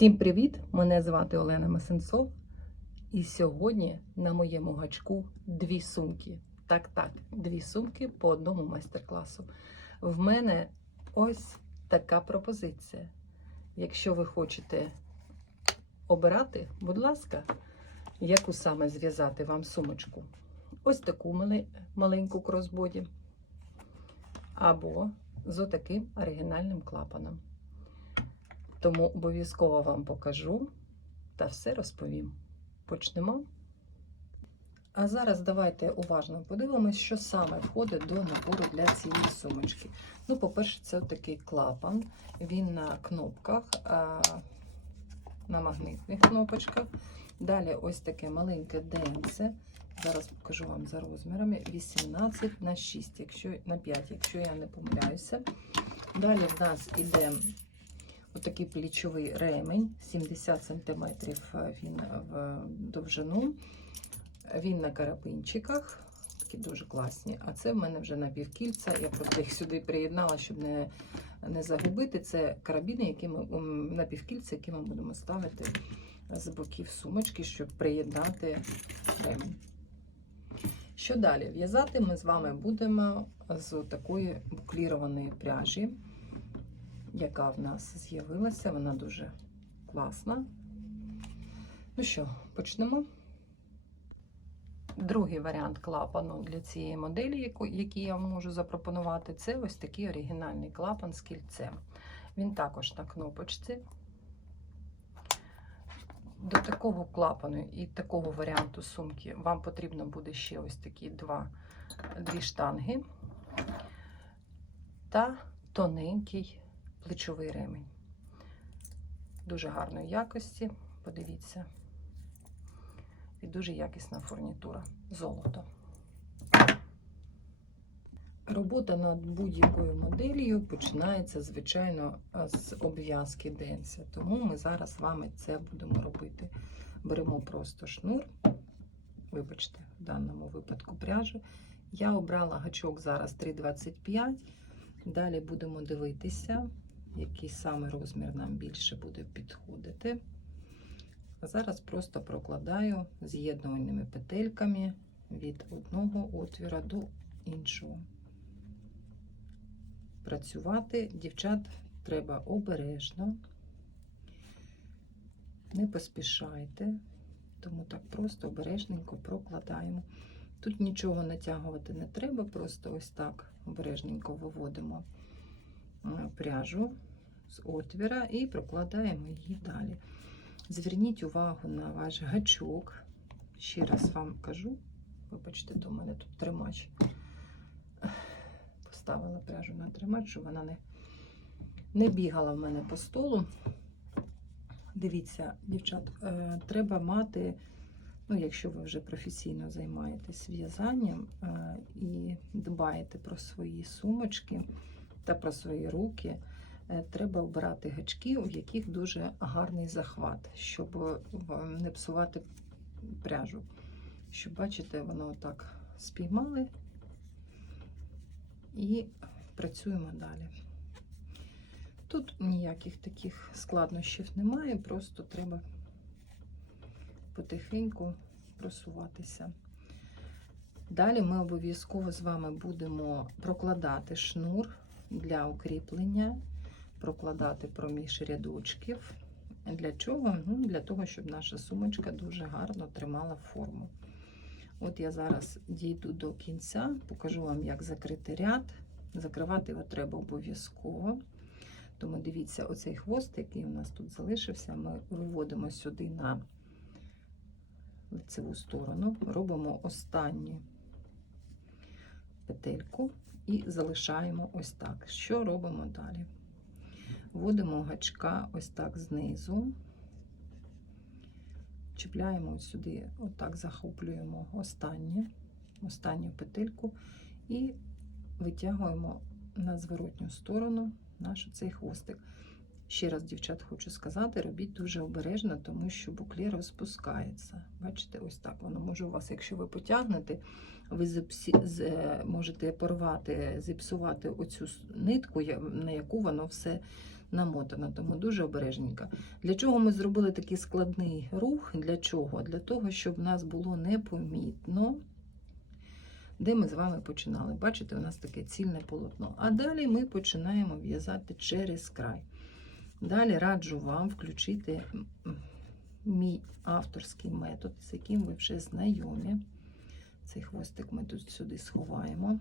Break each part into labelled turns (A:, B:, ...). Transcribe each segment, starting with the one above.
A: Всім привіт! Мене звати Олена Масенцов. І сьогодні на моєму гачку дві сумки. Так, так, дві сумки по одному майстер-класу. В мене ось така пропозиція. Якщо ви хочете обирати, будь ласка, яку саме зв'язати вам сумочку. Ось таку маленьку кросбоді. Або з отаким оригінальним клапаном. Тому обов'язково вам покажу та все розповім. Почнемо. А зараз давайте уважно подивимось, що саме входить до набору для цієї сумочки. Ну, по-перше, це такий клапан. Він на кнопках, на магнитних кнопочках. Далі ось таке маленьке денце. Зараз покажу вам за розмірами. 18 на 6, якщо, на 5, якщо я не помиляюся. Далі в нас іде Отакий плічовий ремень, 70 см він в довжину. Він на карабинчиках, такі дуже класні. А це в мене вже на півкільця. Я просто їх сюди приєднала, щоб не не загубити. Це карабіни, які ми на півкільця, які ми будемо ставити з боків сумочки, щоб приєднати ремень. Що далі? В'язати ми з вами будемо з такої буклірованої пряжі яка в нас з'явилася. Вона дуже класна. Ну що, почнемо. Другий варіант клапану для цієї моделі, який я можу запропонувати, це ось такий оригінальний клапан з кільцем. Він також на кнопочці. До такого клапану і такого варіанту сумки вам потрібно буде ще ось такі два, дві штанги та тоненький плечовий ремень. Дуже гарної якості, подивіться. І дуже якісна фурнітура. Золото. Робота над будь-якою моделлю починається, звичайно, з обв'язки денця. Тому ми зараз з вами це будемо робити. Беремо просто шнур, вибачте, в даному випадку пряжу. Я обрала гачок зараз 3,25. Далі будемо дивитися, який саме розмір нам більше буде підходити. А зараз просто прокладаю з'єднувальними петельками від одного отвіра до іншого. Працювати, дівчат, треба обережно, не поспішайте, тому так просто обережненько прокладаємо. Тут нічого натягувати не треба, просто ось так обережненько виводимо пряжу з отвіра і прокладаємо її далі. Зверніть увагу на ваш гачок. Ще раз вам кажу, вибачте, то в мене тут тримач. Поставила пряжу на тримач, щоб вона не, не бігала в мене по столу. Дивіться, дівчат, е, треба мати, ну, якщо ви вже професійно займаєтесь в'язанням е, і дбаєте про свої сумочки та про свої руки, е, треба обирати гачки, у яких дуже гарний захват, щоб не псувати пряжу. Щоб, бачите, воно отак спіймали і працюємо далі. Тут ніяких таких складнощів немає, просто треба потихеньку просуватися. Далі ми обов'язково з вами будемо прокладати шнур для укріплення, прокладати проміж рядочків. Для чого? Ну, Для того, щоб наша сумочка дуже гарно тримала форму. От я зараз дійду до кінця, покажу вам, як закрити ряд. Закривати його треба обов'язково. Тому дивіться, оцей хвост, який у нас тут залишився, ми виводимо сюди на лицеву сторону, робимо останню петельку і залишаємо ось так. Що робимо далі? Вводимо гачка ось так знизу, чіпляємо сюди, отак захоплюємо останнє, останню петельку і витягуємо на зворотню сторону наш цей хвостик. Ще раз, дівчат, хочу сказати, робіть дуже обережно, тому що букле розпускається. Бачите, ось так воно може у вас, якщо ви потягнете, ви зіпсі, е, можете порвати, зіпсувати оцю нитку, на яку воно все намотана, тому дуже обережненько. Для чого ми зробили такий складний рух? Для чого? Для того, щоб нас було непомітно, де ми з вами починали. Бачите, у нас таке цільне полотно. А далі ми починаємо в'язати через край. Далі раджу вам включити мій авторський метод, з яким ви вже знайомі. Цей хвостик ми тут сюди сховаємо.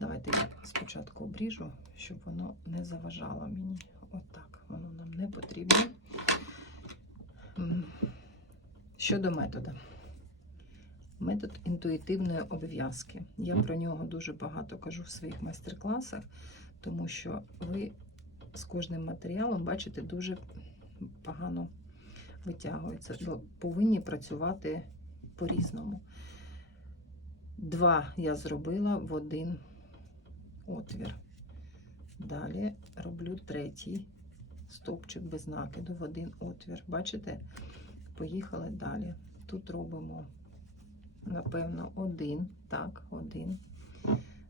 A: Давайте я спочатку обріжу, щоб воно не заважало мені. Отак, воно нам не потрібно. Щодо методу. Метод інтуїтивної обв'язки. Я про нього дуже багато кажу в своїх майстер-класах, тому що ви з кожним матеріалом, бачите, дуже погано витягується. Бо повинні працювати по-різному. Два я зробила в один отвір. Далі роблю третій стовпчик без накиду в один отвір. Бачите? Поїхали далі. Тут робимо, напевно, один. Так, один.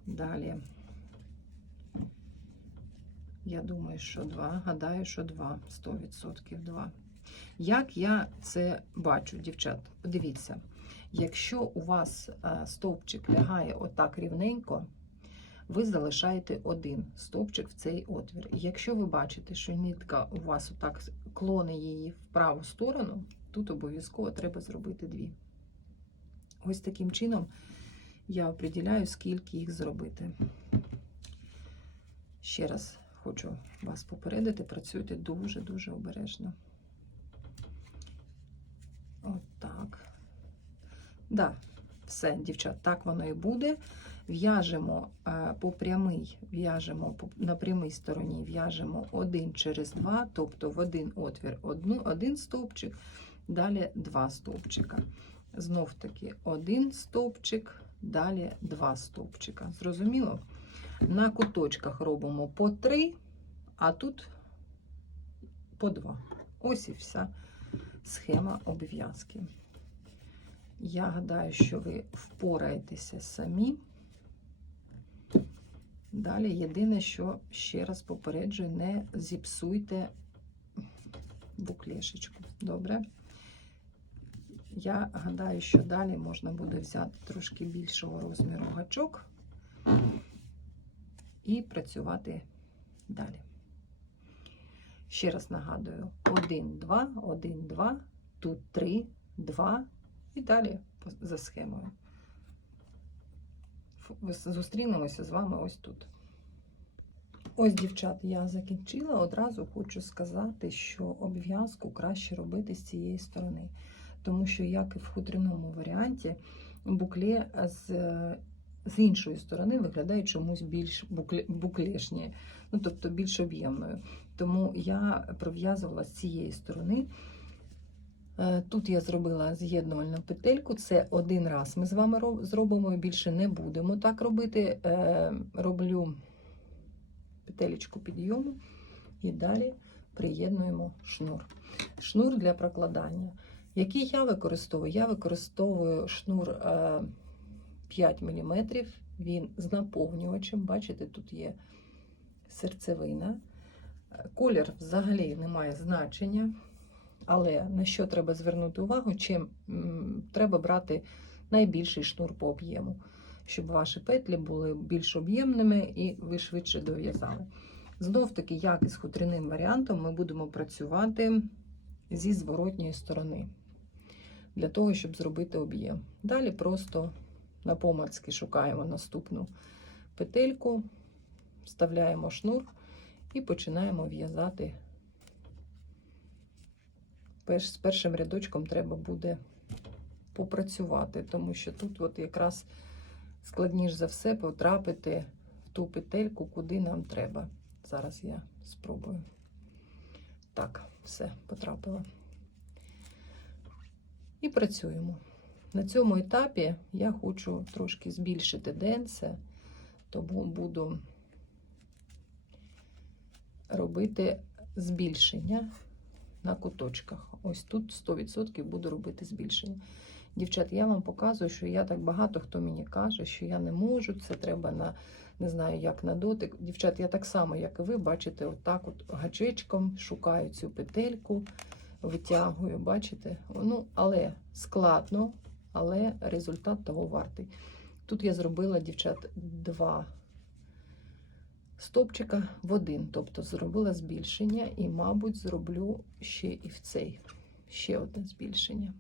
A: Далі. Я думаю, що два. Гадаю, що два. 100% два. Як я це бачу, дівчат? Подивіться. Якщо у вас е, стовпчик лягає отак рівненько, ви залишаєте один стовпчик в цей отвір. І якщо ви бачите, що нитка у вас отак клоне її в праву сторону, тут обов'язково треба зробити дві. Ось таким чином я определяю, скільки їх зробити. Ще раз хочу вас попередити, працюйте дуже-дуже обережно. Отак. Да, все, дівчат, так воно і буде. В'яжемо е, по прямий, в'яжемо на прямій стороні, в'яжемо один через два, тобто в один отвір одну, один стовпчик, далі два стовпчика. Знов таки один стовпчик, далі два стовпчика. Зрозуміло? На куточках робимо по три, а тут по два. Ось і вся схема обв'язки. Я гадаю, що ви впораєтеся самі. Далі єдине, що ще раз попереджую, не зіпсуйте буклешечку. Добре? Я гадаю, що далі можна буде взяти трошки більшого розміру гачок і працювати далі. Ще раз нагадую: 1, 2, 1, 2, тут 3, 2 і далі за схемою. Зустрінемося з вами ось тут. Ось, дівчат, я закінчила. Одразу хочу сказати, що обв'язку краще робити з цієї сторони. Тому що, як і в хутряному варіанті, букле з, з іншої сторони виглядає чомусь більш букле, буклешні, ну, тобто більш об'ємною. Тому я пров'язувала з цієї сторони. Е, Тут я зробила з'єднувальну петельку. Це один раз ми з вами зробимо, і більше не будемо так робити. Е, Роблю петелечку підйому і далі приєднуємо шнур. Шнур для прокладання. Який я використовую? Я використовую шнур е, 5 мм. Він з наповнювачем. Бачите, тут є серцевина. Колір взагалі не має значення. Але на що треба звернути увагу? Чим треба брати найбільший шнур по об'єму, щоб ваші петлі були більш об'ємними і ви швидше дов'язали. Знов таки, як і з хутряним варіантом, ми будемо працювати зі зворотньої сторони для того, щоб зробити об'єм. Далі просто на помацки шукаємо наступну петельку, вставляємо шнур і починаємо в'язати з першим рядочком треба буде попрацювати, тому що тут от якраз складніше за все потрапити в ту петельку, куди нам треба. Зараз я спробую. Так, все, потрапила. І працюємо. На цьому етапі я хочу трошки збільшити денце, тому буду робити збільшення на куточках. Ось тут 100% буду робити збільшення. Дівчат, я вам показую, що я так багато хто мені каже, що я не можу, це треба на не знаю, як на дотик. Дівчат, я так само, як і ви, бачите, отак от гачечком шукаю цю петельку, витягую, бачите? Ну, але складно, але результат того вартий. Тут я зробила, дівчат, два стопчика в один, тобто зробила збільшення і, мабуть, зроблю ще і в цей, ще одне збільшення.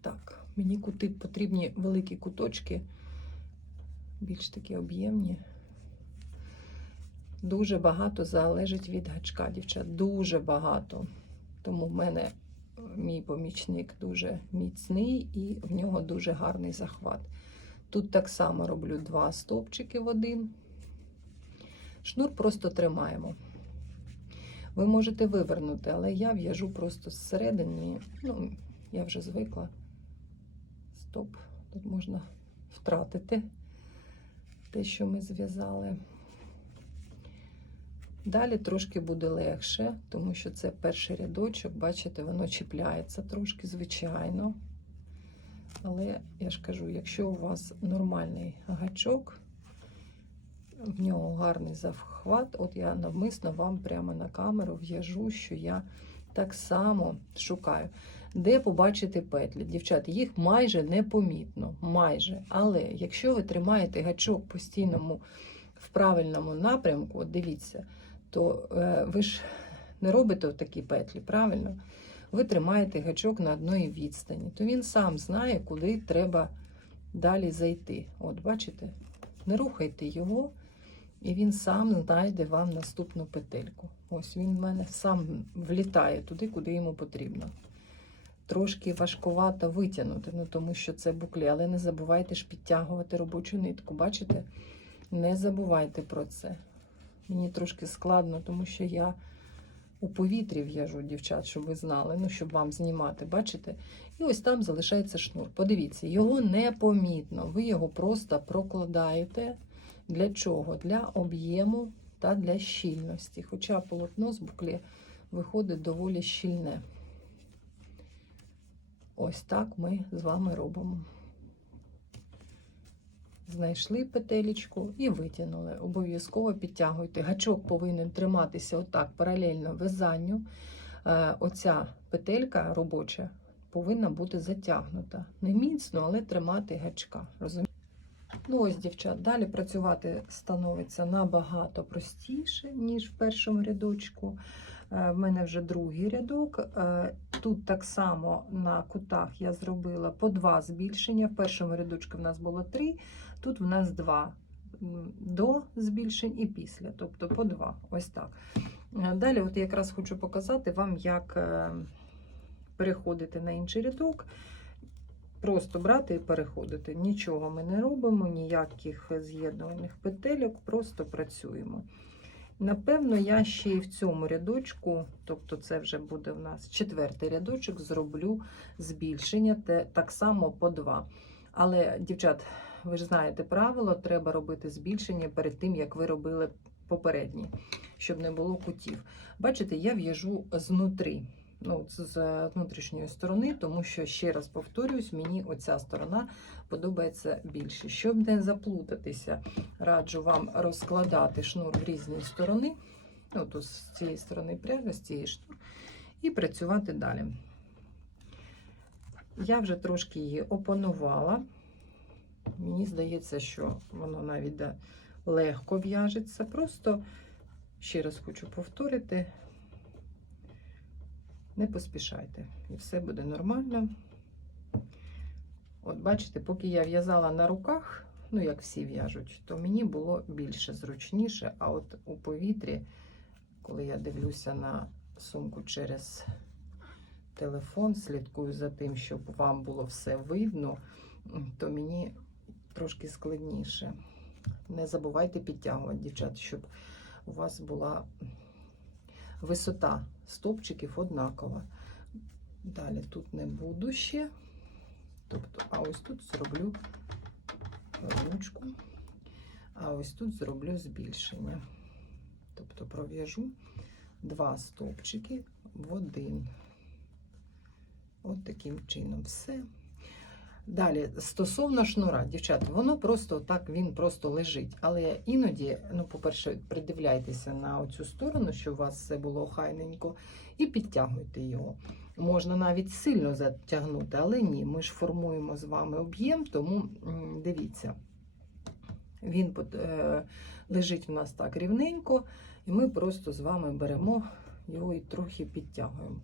A: Так, мені кути потрібні великі куточки, більш такі об'ємні. Дуже багато залежить від гачка, дівчат. Дуже багато. Тому в мене мій помічник дуже міцний і в нього дуже гарний захват. Тут так само роблю два стовпчики в один. Шнур просто тримаємо. Ви можете вивернути, але я в'яжу просто зсередини. Ну, я вже звикла. Стоп, тут можна втратити те, що ми зв'язали. Далі трошки буде легше, тому що це перший рядочок, бачите, воно чіпляється трошки, звичайно. Але я ж кажу, якщо у вас нормальний гачок, в нього гарний завхват, от я навмисно вам прямо на камеру в'яжу, що я так само шукаю. Де побачити петлі? Дівчат, їх майже непомітно. Майже. Але якщо ви тримаєте гачок постійному в правильному напрямку, дивіться, то е, ви ж не робите такі петлі, правильно? Ви тримаєте гачок на одної відстані, то він сам знає, куди треба далі зайти. От, бачите? Не рухайте його, і він сам знайде вам наступну петельку. Ось він в мене сам влітає туди, куди йому потрібно. Трошки важкувато витягнути, ну тому що це буклі, але не забувайте ж підтягувати робочу нитку. Бачите? Не забувайте про це. Мені трошки складно, тому що я у повітрі в'яжу, дівчат, щоб ви знали, ну, щоб вам знімати, бачите? І ось там залишається шнур. Подивіться, його непомітно. Ви його просто прокладаєте. Для чого? Для об'єму та для щільності. Хоча полотно з буклі виходить доволі щільне. Ось так ми з вами робимо. Знайшли петелечку і витягнули. Обов'язково підтягуйте. Гачок повинен триматися отак, паралельно вязанню. Е, Оця петелька робоча повинна бути затягнута. Не міцно, але тримати гачка. Розумієте? Ну ось, дівчат, далі працювати становиться набагато простіше, ніж в першому рядочку. Е, В мене вже другий рядок. Е, Тут так само на кутах я зробила по два збільшення. В першому рядочку в нас було три, тут в нас два до збільшень і після, тобто по два. Ось так. Е, Далі, от якраз хочу показати вам, як е, переходити на інший рядок. Просто брати і переходити. Нічого ми не робимо, ніяких з'єднувальних петельок, просто працюємо. Напевно, я ще і в цьому рядочку, тобто це вже буде в нас четвертий рядочок, зроблю збільшення так само по два. Але, дівчат, ви ж знаєте правило, треба робити збільшення перед тим, як ви робили попередні, щоб не було кутів. Бачите, я в'яжу знутрі, ну, з внутрішньої сторони, тому що, ще раз повторюсь, мені оця сторона подобається більше. Щоб не заплутатися, раджу вам розкладати шнур в різні сторони. Ну, тут з цієї сторони пряжа, з цієї шнур, і працювати далі. Я вже трошки її опанувала. Мені здається, що воно навіть легко в'яжеться. Просто ще раз хочу повторити. Не поспішайте, і все буде нормально. От бачите, поки я в'язала на руках, ну як всі в'яжуть, то мені було більше зручніше. А от у повітрі, коли я дивлюся на сумку через телефон, слідкую за тим, щоб вам було все видно, то мені трошки складніше. Не забувайте підтягувати, дівчат, щоб у вас була висота стовпчиків однакова. Далі тут не буду ще. Тобто, а ось тут зроблю ручку, а ось тут зроблю збільшення. Тобто пров'яжу два стовпчики в один. От таким чином все. Далі, стосовно шнура, дівчат, воно просто так, він просто лежить. Але іноді, ну, по-перше, придивляйтеся на цю сторону, щоб у вас все було хайненько, і підтягуйте його. Можна навіть сильно затягнути, але ні, ми ж формуємо з вами об'єм, тому дивіться, він е, лежить у нас так рівненько, і ми просто з вами беремо його і трохи підтягуємо.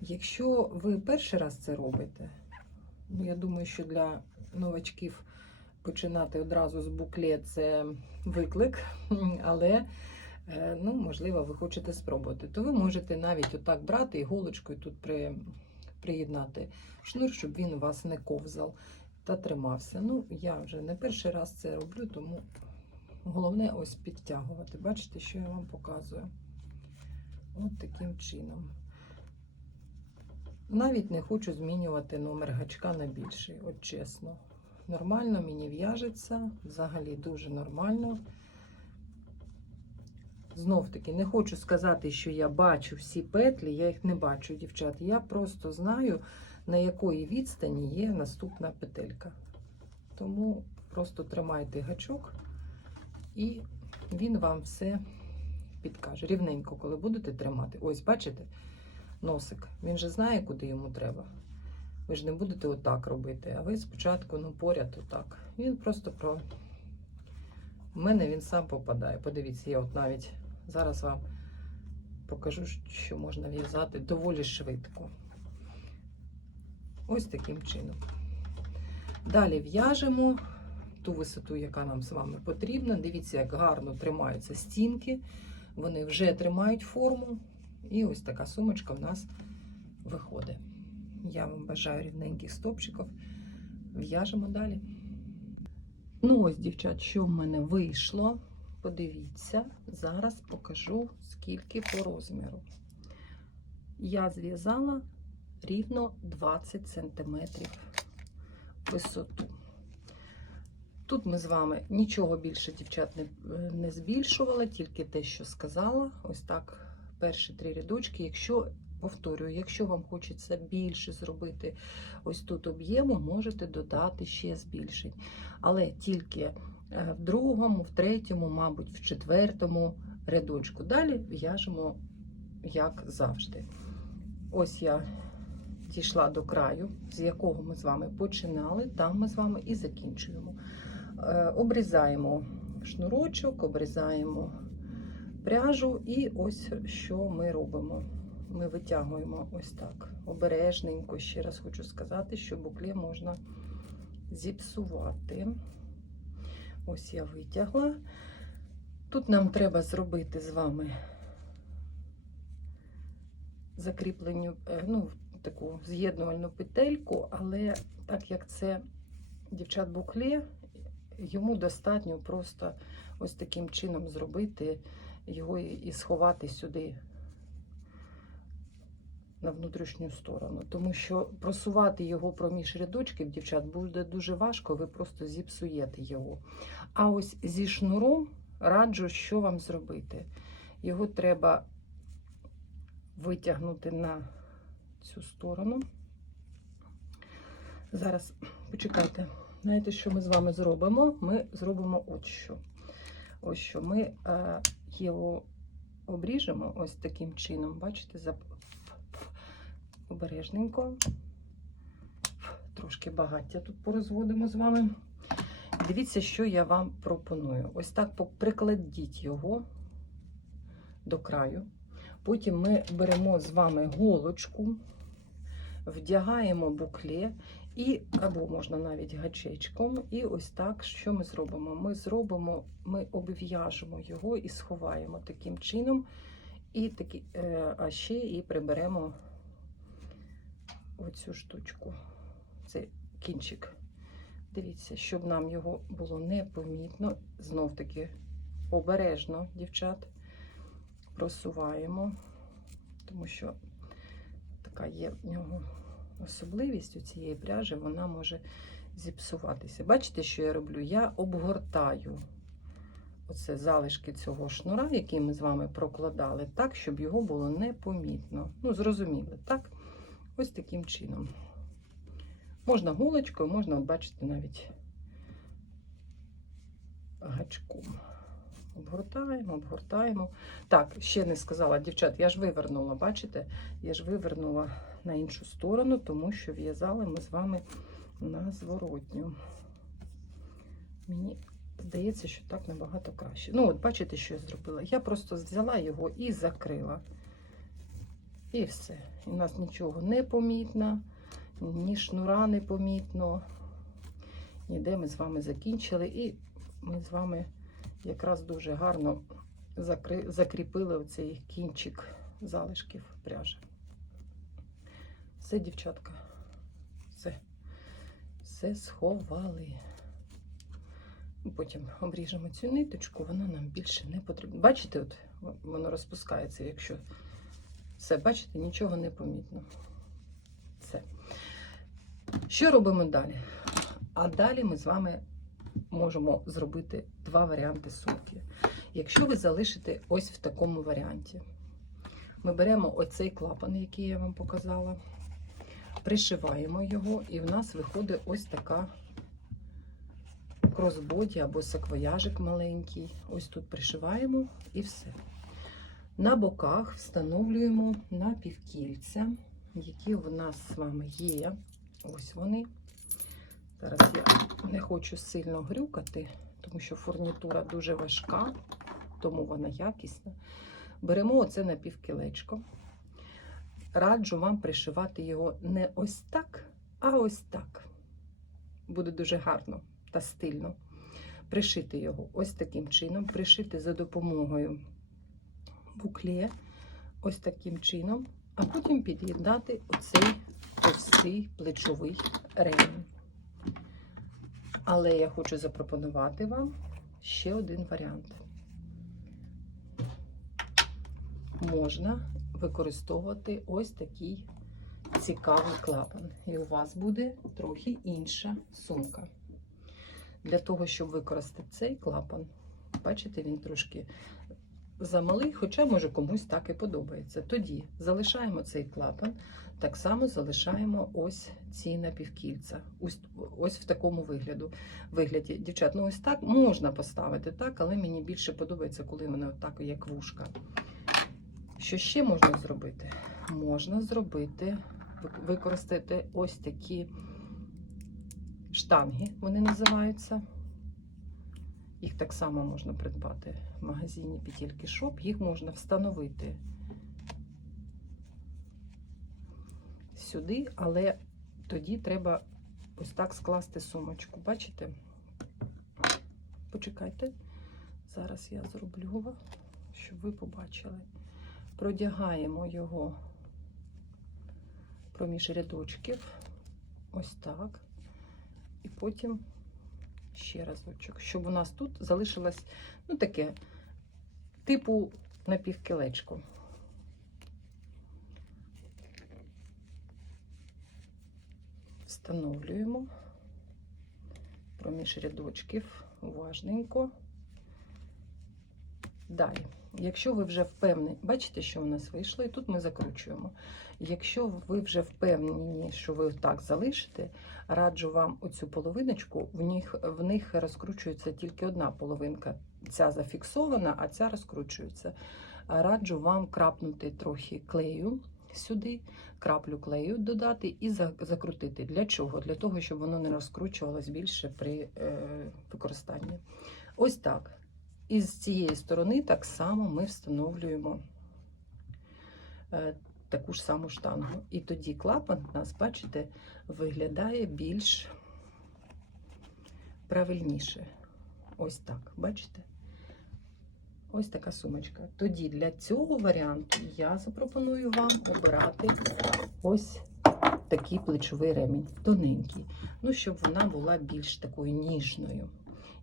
A: Якщо ви перший раз це робите, я думаю, що для новачків починати одразу з букле це виклик, але е, ну, можливо, ви хочете спробувати, то ви можете навіть отак брати іголочкою тут при, приєднати шнур, щоб він у вас не ковзав та тримався. Ну, я вже не перший раз це роблю, тому головне ось підтягувати. Бачите, що я вам показую? От таким чином. Навіть не хочу змінювати номер гачка на більший, от чесно. Нормально мені в'яжеться, взагалі дуже нормально. Знов таки, не хочу сказати, що я бачу всі петлі, я їх не бачу, дівчат. Я просто знаю, на якої відстані є наступна петелька. Тому просто тримайте гачок, і він вам все підкаже. Рівненько, коли будете тримати. Ось, бачите, носик. Він же знає, куди йому треба. Ви ж не будете отак робити, а ви спочатку ну, поряд отак. Він просто про. У мене він сам попадає. Подивіться, я от навіть зараз вам покажу, що можна в'язати доволі швидко. Ось таким чином. Далі в'яжемо ту висоту, яка нам з вами потрібна. Дивіться, як гарно тримаються стінки. Вони вже тримають форму. І ось така сумочка в нас виходить. Я вам бажаю рівненьких стопчиків. В'яжемо далі. Ну, ось, дівчат, що в мене вийшло. Подивіться, зараз покажу, скільки по розміру. Я зв'язала рівно 20 см висоту. Тут ми з вами нічого більше, дівчат, не, збільшували, тільки те, що сказала. Ось так, перші три рядочки. Якщо, повторюю, якщо вам хочеться більше зробити ось тут об'єму, можете додати ще збільшень. Але тільки е, в другому, в третьому, мабуть, в четвертому рядочку. Далі в'яжемо, як завжди. Ось я дійшла до краю, з якого ми з вами починали, там ми з вами і закінчуємо. Е, Обрізаємо шнурочок, обрізаємо пряжу, і ось що ми робимо. Ми витягуємо ось так обережненько. Ще раз хочу сказати, що букле можна зіпсувати. Ось я витягла. Тут нам треба зробити з вами закріпленню, е, ну, таку з'єднувальну петельку, але так як це дівчат букле, йому достатньо просто ось таким чином зробити його і сховати сюди на внутрішню сторону. Тому що просувати його проміж рядочків, дівчат, буде дуже важко, ви просто зіпсуєте його. А ось зі шнуром раджу, що вам зробити. Його треба витягнути на цю сторону. Зараз почекайте. Знаєте, що ми з вами зробимо? Ми зробимо от що. Ось що ми е, його обріжемо ось таким чином. Бачите, обережненько. Трошки багаття тут порозводимо з вами. Дивіться, що я вам пропоную. Ось так прикладіть його до краю. Потім ми беремо з вами голочку, вдягаємо букле і, або можна навіть гачечком. І ось так, що ми зробимо? Ми зробимо, ми обв'яжемо його і сховаємо таким чином. І такі, е, а ще і приберемо оцю штучку, цей кінчик. Дивіться, щоб нам його було непомітно. Знов таки обережно, дівчат, просуваємо, тому що така є в нього особливість у цієї пряжі, вона може зіпсуватися. Бачите, що я роблю? Я обгортаю оце залишки цього шнура, який ми з вами прокладали, так, щоб його було непомітно. Ну, зрозуміли, так? ось таким чином. Можна гулочкою, можна, бачите, навіть гачком. Обгортаємо, обгортаємо. Так, ще не сказала, дівчат, я ж вивернула, бачите? Я ж вивернула на іншу сторону, тому що в'язали ми з вами на зворотню. Мені здається, що так набагато краще. Ну, от бачите, що я зробила? Я просто взяла його і закрила. І все. І у нас нічого не помітно, ні шнура не помітно. Ніде ми з вами закінчили. І ми з вами якраз дуже гарно закріпили оцей кінчик залишків пряжі. Все, дівчатка, все, все сховали. Потім обріжемо цю ниточку, вона нам більше не потрібна. Бачите, от воно розпускається, якщо все, бачите, нічого не помітно. Все. Що робимо далі? А далі ми з вами можемо зробити два варіанти сумки. Якщо ви залишите ось в такому варіанті, ми беремо оцей клапан, який я вам показала, пришиваємо його, і в нас виходить ось така кросбоді або саквояжик маленький. Ось тут пришиваємо і все. На боках встановлюємо напівкільця, які в нас з вами є. Ось вони. Зараз я не хочу сильно грюкати, тому що фурнітура дуже важка, тому вона якісна. Беремо оце напівкілечко. Раджу вам пришивати його не ось так, а ось так. Буде дуже гарно та стильно. Пришити його ось таким чином, пришити за допомогою букле, ось таким чином, а потім під'єднати оцей товстий плечовий ремінь. Але я хочу запропонувати вам ще один варіант. Можна використовувати ось такий цікавий клапан. І у вас буде трохи інша сумка. Для того, щоб використати цей клапан, бачите, він трошки замалий, хоча, може, комусь так і подобається. Тоді залишаємо цей клапан, так само залишаємо ось ці напівкільця. Ось, ось в такому вигляду. вигляді. Дівчат, ну ось так можна поставити, так, але мені більше подобається, коли вони отак, як вушка. Що ще можна зробити? Можна зробити, використати ось такі штанги, вони називаються. Їх так само можна придбати в магазині Петельки Шоп. Їх можна встановити сюди, але тоді треба ось так скласти сумочку. Бачите? Почекайте, зараз я зроблю, щоб ви побачили. Продягаємо його проміж рядочків. Ось так. І потім ще разочок, щоб у нас тут залишилось, ну, таке, типу напівкілечко. Встановлюємо проміж рядочків уважненько. Далі, якщо ви вже впевнені, бачите, що у нас вийшло, і тут ми закручуємо. Якщо ви вже впевнені, що ви так залишите, раджу вам оцю половиночку, в них, в них розкручується тільки одна половинка. Ця зафіксована, а ця розкручується. Раджу вам крапнути трохи клею сюди, краплю клею додати і закрутити. Для чого? Для того, щоб воно не розкручувалось більше при е, використанні. Ось так. І з цієї сторони так само ми встановлюємо е, таку ж саму штангу. І тоді клапан у нас, бачите, виглядає більш правильніше. Ось так, бачите? Ось така сумочка. Тоді для цього варіанту я запропоную вам обирати ось такий плечовий ремінь, тоненький. Ну, щоб вона була більш такою ніжною.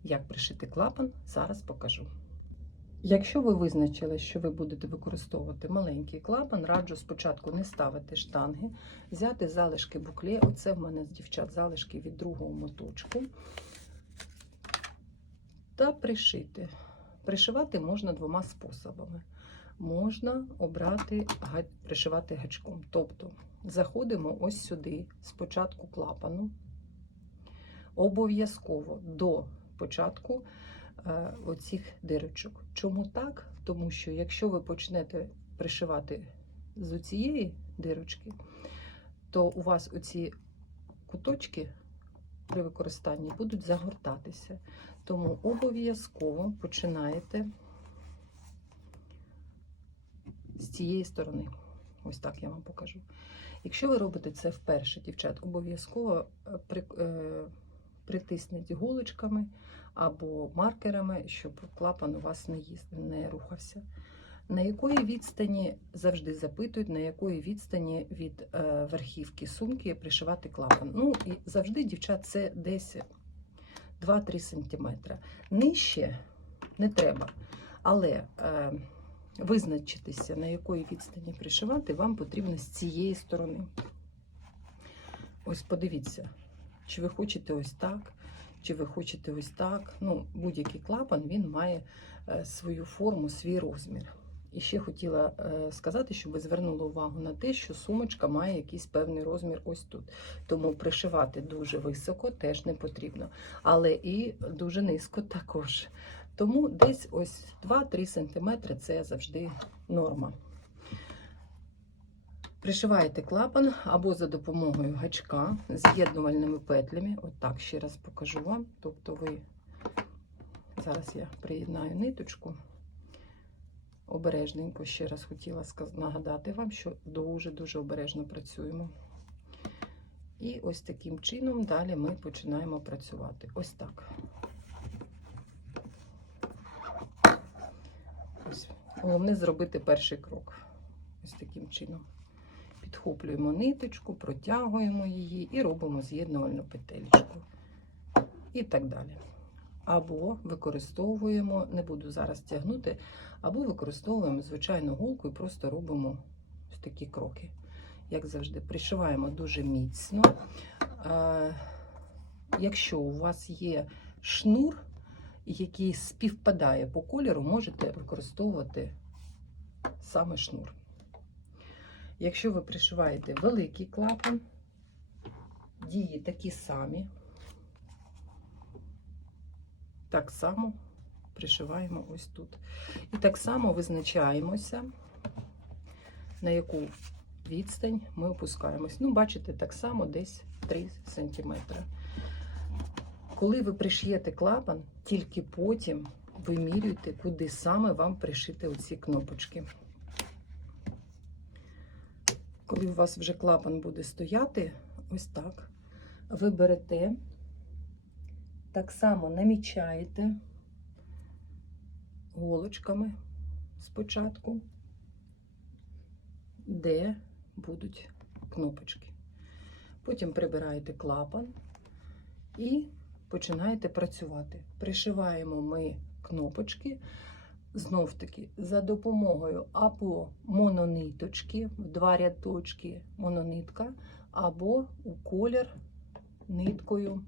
A: Як пришити клапан, зараз покажу. Якщо ви визначили, що ви будете використовувати маленький клапан, раджу спочатку не ставити штанги, взяти залишки букле. Оце в мене з дівчат залишки від другого моточку. Та пришити. Пришивати можна двома способами. можна обрати пришивати гачком. Тобто заходимо ось сюди, спочатку клапану, обов'язково до початку е, оцих дирочок. Чому так? Тому що якщо ви почнете пришивати з цієї дирочки, то у вас оці куточки при використанні будуть загортатися. Тому обов'язково починаєте з цієї сторони. Ось так я вам покажу. Якщо ви робите це вперше, дівчат, обов'язково е, при, е, притисніть голочками або маркерами, щоб клапан у вас не, їз- не рухався. На якої відстані завжди запитують, на якої відстані від е, верхівки сумки пришивати клапан. Ну і завжди, дівчат, це десь 2-3 см. Нижче не треба. Але е, визначитися, на якої відстані пришивати, вам потрібно з цієї сторони. Ось подивіться, чи ви хочете ось так, чи ви хочете ось так. Ну, будь-який клапан він має е, свою форму, свій розмір. І ще хотіла е, сказати, щоб ви звернули увагу на те, що сумочка має якийсь певний розмір ось тут. Тому пришивати дуже високо теж не потрібно, але і дуже низько також. Тому десь ось 2-3 см це завжди норма. Пришиваєте клапан або за допомогою гачка з'єднувальними петлями. От так ще раз покажу вам. Тобто ви зараз я приєднаю ниточку. Обережненько ще раз хотіла нагадати вам, що дуже-дуже обережно працюємо. І ось таким чином далі ми починаємо працювати. Ось так. Ось. Головне зробити перший крок. Ось таким чином. Підхоплюємо ниточку, протягуємо її і робимо з'єднувальну петелечку. І так далі. Або використовуємо, не буду зараз тягнути, або використовуємо звичайну голку і просто робимо ось такі кроки. Як завжди, пришиваємо дуже міцно. Е, Якщо у вас є шнур, який співпадає по кольору, можете використовувати саме шнур. Якщо ви пришиваєте великий клапан, дії такі самі. Так само пришиваємо ось тут. І так само визначаємося, на яку відстань ми опускаємось. Ну, бачите, так само десь 3 см. Коли ви пришиєте клапан, тільки потім вимірюйте, куди саме вам пришити оці кнопочки. Коли у вас вже клапан буде стояти, ось так, ви берете, так само намічаєте голочками спочатку, де будуть кнопочки. Потім прибираєте клапан і починаєте працювати. Пришиваємо ми кнопочки знов таки за допомогою або монониточки, в два рядочки мононитка, або у колір ниткою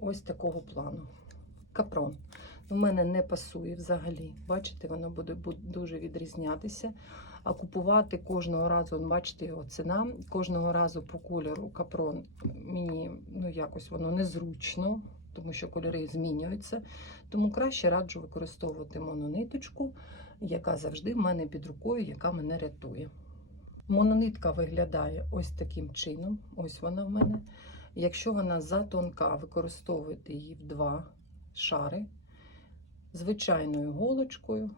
A: ось такого плану. Капрон. У мене не пасує взагалі. Бачите, воно буде, дуже відрізнятися. А купувати кожного разу, бачите, його ціна, кожного разу по кольору капрон мені ну, якось воно незручно, тому що кольори змінюються. Тому краще раджу використовувати монониточку, яка завжди в мене під рукою, яка мене рятує. Мононитка виглядає ось таким чином. Ось вона в мене. Якщо вона затонка, використовуйте її в два шари звичайною голочкою.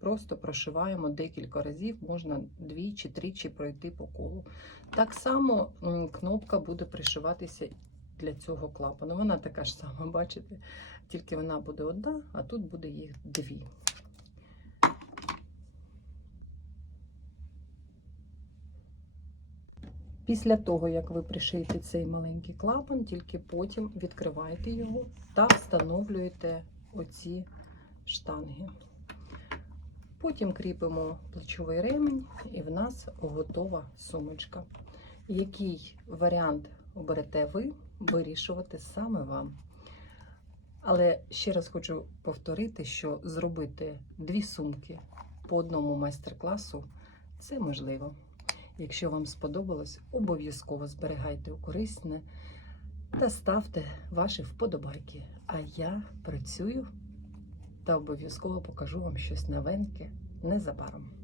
A: Просто прошиваємо декілька разів, можна двічі, тричі пройти по колу. Так само кнопка буде пришиватися для цього клапану. Вона така ж сама, бачите? Тільки вона буде одна, а тут буде їх дві. Після того, як ви пришиєте цей маленький клапан, тільки потім відкриваєте його та встановлюєте оці штанги. Потім кріпимо плечовий ремень, і в нас готова сумочка. Який варіант оберете ви, вирішувати саме вам. Але ще раз хочу повторити, що зробити дві сумки по одному майстер-класу це можливо. Якщо вам сподобалось, обов'язково зберігайте у корисне та ставте ваші вподобайки. А я працюю та обов'язково покажу вам щось новеньке незабаром.